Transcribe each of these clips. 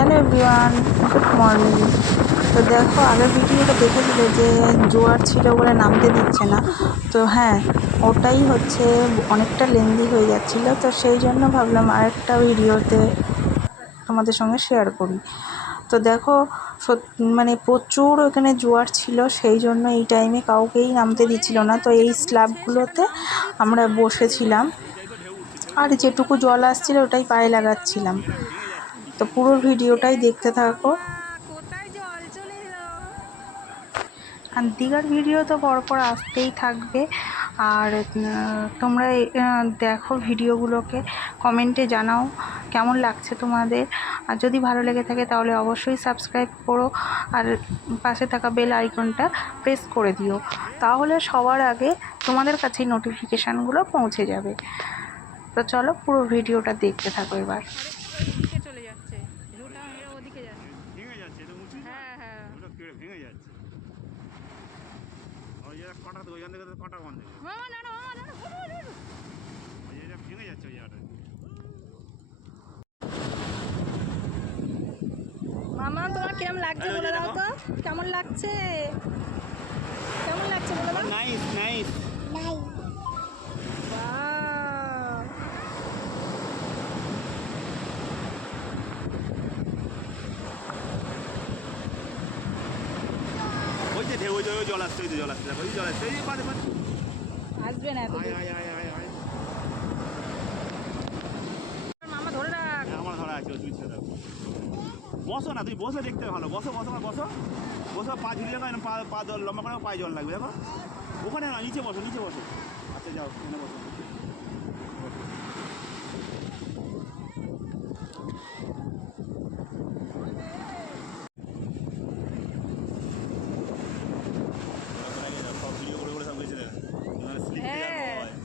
Hello everyone, good morning. তো দেখো, আগের ভিডিওটা দেখেছিলে যে জোয়ার ছিল বলে নামতে দিচ্ছে না। তো হ্যাঁ, ওটাই হচ্ছে অনেকটা লেন্দি হয়ে যাচ্ছিল, তো সেই জন্য ভাবলাম আরেকটা ভিডিওতে তোমাদের সঙ্গে শেয়ার করি। তো দেখো, মানে প্রচুর ওখানে জোয়ার ছিল, সেই জন্য এই টাইমে কাউকেই নামতে দিচ্ছিল না। তো এই স্ল্যাবগুলোতে আমরা বসেছিলাম, আর যেটুকু জল আসছিল ওটাই পায়ে লাগাচ্ছিলাম। তো পুরো ভিডিওটাই দেখতে থাকো। কোথায় জল চলে এলো? আর দীঘার ভিডিও তো পরপর আসতেই থাকবে। আর তোমরা দেখো ভিডিওগুলোকে, কমেন্টে জানাও কেমন লাগছে তোমাদের। আর যদি ভালো লেগে থাকে তাহলে অবশ্যই সাবস্ক্রাইব করো, আর পাশে থাকা বেল আইকনটা প্রেস করে দিও, তাহলে সবার আগে তোমাদের কাছে নোটিফিকেশানগুলো পৌঁছে যাবে। তো চলো পুরো ভিডিওটা দেখতে থাকো এবার। ওদিকে চলে যাচ্ছে, ঢুটা মেরে ওদিকে যাচ্ছে। ভেঙে যাচ্ছে, এটা উঁচু না, হ্যাঁ হ্যাঁ, ওটা কেড়ে ভেঙে যাচ্ছে। ওই যে কাটা তো ওইখান থেকে তো কাটা বন্ধ হয়ে মামা নাড়ো, মামা নাড়ো, ওই যে এটা ভেঙে যাচ্ছে ওই জায়গাটা। মামা তোমার কেমন লাগছে বলে দাও তো, কেমন লাগছে, কেমন লাগছে বলে দাও। Nice nice. বাহ! ওই যে ঢেউ, ওই যে জল আসছে, ওই যে জল আসছে, ওই জল আসছে, এই পারে পারে। আসবে না এত আয় দূর। আয় আয় আয় আয়। মামা ধরে রাখ। আমার ধরা আছে, ওই ছেড়ে দাও। বসো না, তুমি বসে দেখতে ভালো, বসো বসো বসো বসো, পা ঝুলিয়ে যাবে, পা পা জল লম্বা করে পায়ে জল লাগবে, দেখো ওখানে না, নিচে বসো, নিচে বসো। আচ্ছা যাও, এখানে বসো।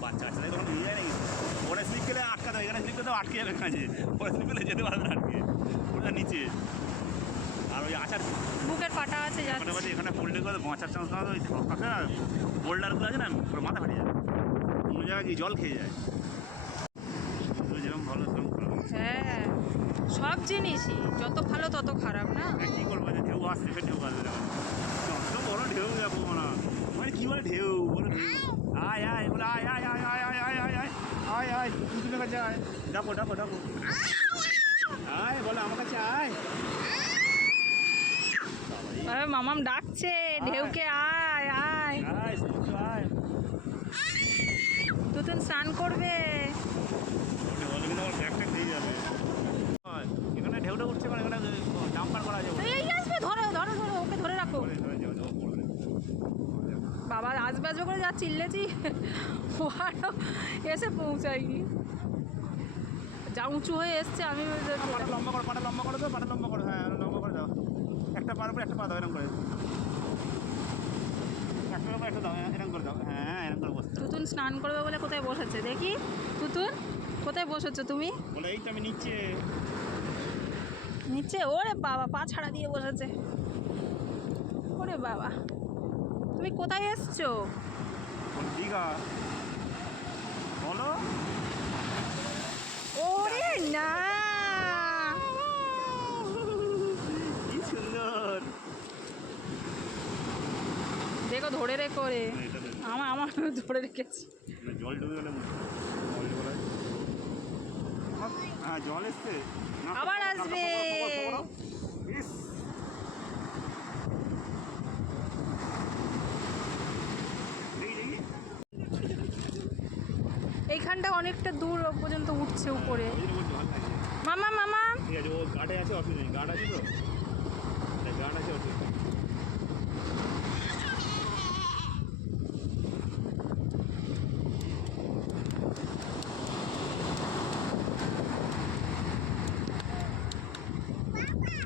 বাচ্চা আছে তখন নিয়ে যায় নাকি, ওখানে স্লিপ খেলে আটকা দেবে, এখানে স্লিপ খেলে আটকে যাবে কাজে, ওখানে স্লিপ খেলে যেতে পারবে না আটকে, ওটা নিচে। আর ওই আচার বুকের পাটা আছে ওখানে যাচ্ছে। বাজে, এখানে পড়লে করে বাঁচার চান্স না, ওই কাছে না বোল্ডারগুলো আছে না, পুরো মাথা ফাটে যায়, অন্য জায়গায় কি জল খেয়ে যায়। যেরকম ভালো সেরকম খারাপ। হ্যাঁ, সব জিনিসই যত ভালো তত খারাপ না। কী করবো, যে ঢেউ আসছে, সে ঢেউ আসবে না, তো বড় ঢেউ যাবো না, মানে কী বলে ঢেউ, বড় ঢেউ। আয় আয় বলে, আয় আয় আয় আয় আয় আয় আয় আয় আয় আয়, দুজনের কাছে আয়, ডাকো ডাকো ডাকো, আয় বলে আমার কাছে আয়। মামাম ডাকছে ঢেউকে, আয় আয়। আয় সমুদ্র আয়। তুতুন স্নান করবে। ওটা বলে কিন্তু আমার ব্যাগ ট্যাগ দিয়ে যাবে। এখানে ঢেউটা উঠছে, মানে এখানে জাম্পার করা যাবে। এই আসবে, ধরো ধরো ধরো, ওকে ধরে রাখো। বাবা আসবে আসবে করে যা চিল্লেছি, ওয়ারও এসে পৌঁছায়নি, যা উঁচু হয়ে এসছে। আমি পাটা লম্বা করো, পাটা লম্বা করে দাও, পাটা লম্বা করো, হ্যাঁ লম্বা করে দাও, একটা পার উপরে একটা পা দাও, এরকম করে, একটার উপর একটা দাও, এরকম করে দাও, হ্যাঁ এরকম করে বসতে। তুতুন স্নান করবে বলে কোথায় বসেছে দেখি। তুতুন কোথায় বসেছো তুমি? বলে এই তো আমি নিচে। নিচে? ওরে বাবা, পা ছাড়া দিয়ে বসেছে। ওরে বাবা, তুমি কোথায় এসছো? দীঘা বলো। ওরে না, কি সুন্দর। দেখো ধরে রেখো রে। আমার আমার ধরে রেখেছি। জল ঢুকে গেলে হ্যাঁ জল এসছে, আবার আসবে। ইস, দেখি দেখি। এইখানটা অনেকটা দূর পর্যন্ত উঠছে উপরে। ওই জন্য জল থাকে। মামা মামা, ঠিক আছে, ও গার্ডে আছে, অসুবিধা নেই, গার্ড আছে তো, গার্ড আছে, অসুবিধা নেই।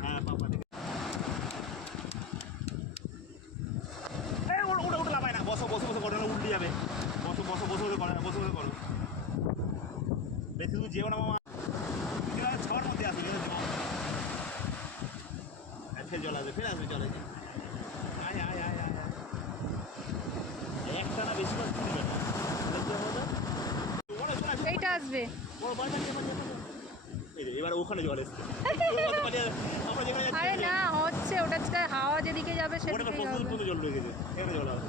হ্যাঁ পাপা দেখে ওটা ওটা লাগায় না, বসো বসে বসে করো, উল্টে যাবে, বসো বসো বসে বসে করো, বসে বসে করো, বেশি দূর যেও না মামা, ছড় মধ্যে আসবে, ফের জল আসবে, ফের আসবে জল, আয় আয় আয় আয়, একটা না বেশি বার তুলবে না, এইটা আসবে। এবার ওখানে জল এসছে, জায়গায় হাওয়া যেদিকে যাবে ওটা সেদিকে প্রচুর যাবে। প্রচুর জল লেগেছে, এখানে জল আছে।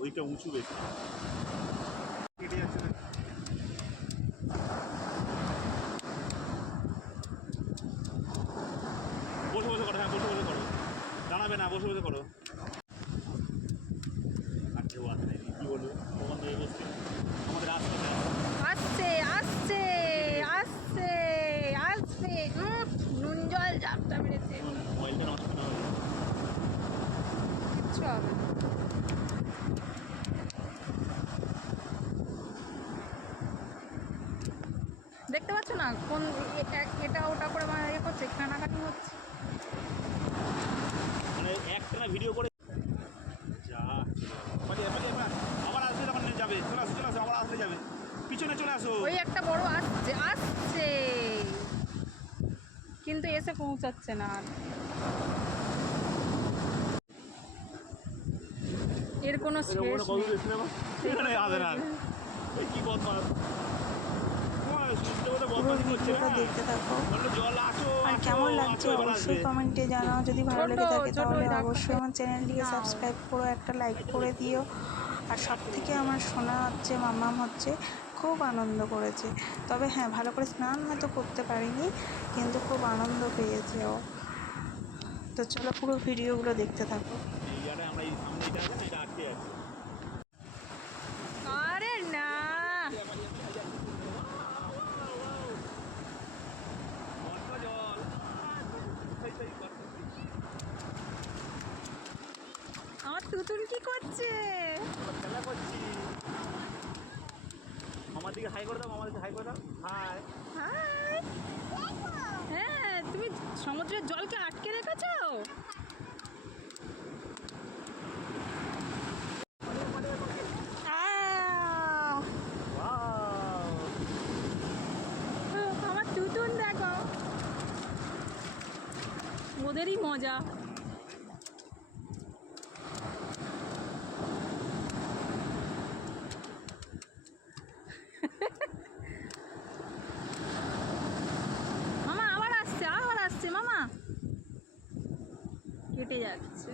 ওইটা উঁচু বেশি কেটে যাচ্ছে না। বসে বসে করো, হ্যাঁ বসে বসে করো, দাঁড়াবে না, বসে বসে করো। আর কেউ আসে নাকি কী বলবো, ওখান থেকে বসছে আমাদের রাস্তাতে আসছে আসছে আসছে আসছে নুন জল চাপটা মেরেছে, মোবাইলটা নষ্ট না হলে। কিচ্ছু হবে না। দেখতে পাচ্ছ না কোন এটা ওটা করে মানে ইয়ে করছে, কানাকানি হচ্ছে। মানে একটা ভিডিও করে যা পালিয়ে পালিয়ে আবার আসলে তখন যাবে, চলে আসো চলে আসো, আবার আসলে যাবে, পিছনে চলে আসো। ওই একটা বড় আসছে আসছে কিন্তু এসে পৌঁছাচ্ছে না আর। এর কোনো শেষ নেই। এখানে আসে না, এই কি বদমাস পুরো ভিডিওটা দেখতে থাকো। জল আসো আর কেমন লাগছে অবশ্যই কমেন্টে জানাও। যদি ভালো লেগে থাকে ছোট তাহলে দেখো। অবশ্যই আমার চ্যানেলটিকে সাবস্ক্রাইব করো, একটা লাইক করে দিও। আর সব থেকে আমার শোনা হচ্ছে মাম্মাম হচ্ছে খুব আনন্দ করেছে। তবে হ্যাঁ, ভালো করে স্নান হয়তো করতে পারিনি, কিন্তু খুব আনন্দ পেয়েছে ও। তো চলো পুরো ভিডিওগুলো দেখতে থাকো। এই জায়গায় আমরা এই সামনে এটা আছে না, এটা আটকে আছে। আরে না, জল আমার তুতুল কি করছে? খেলা করছি। আমার দিকে হাই করে দাও, আমার দিকে হাই করে দাও, হাই। হাই। হ্যাঁ, তুমি সমুদ্রের জলকে আটকে রেখেছো। আহ! আমার তুতুল দেখো, ওদেরই মজা। মামা আবার আসছে মামা, কেটে যাচ্ছে।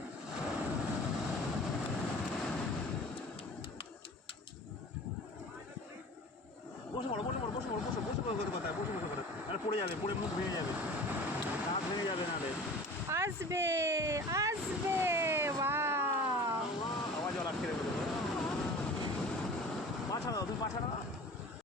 বসে পড়ো বসে পড়ো বসে পড়ো বসে বসে বসে কথা বসে বসে কথা, আর পড়ে যাবে, পড়ে মুখ ভেঙে যাবে, দাঁত ভেঙে যাবে নাহলে। আসবে আসবে, বাহ! আবার জল আটকে রেখে দেবো। পা ছাড়া দাও, তুমি পা ছাড়া দাও।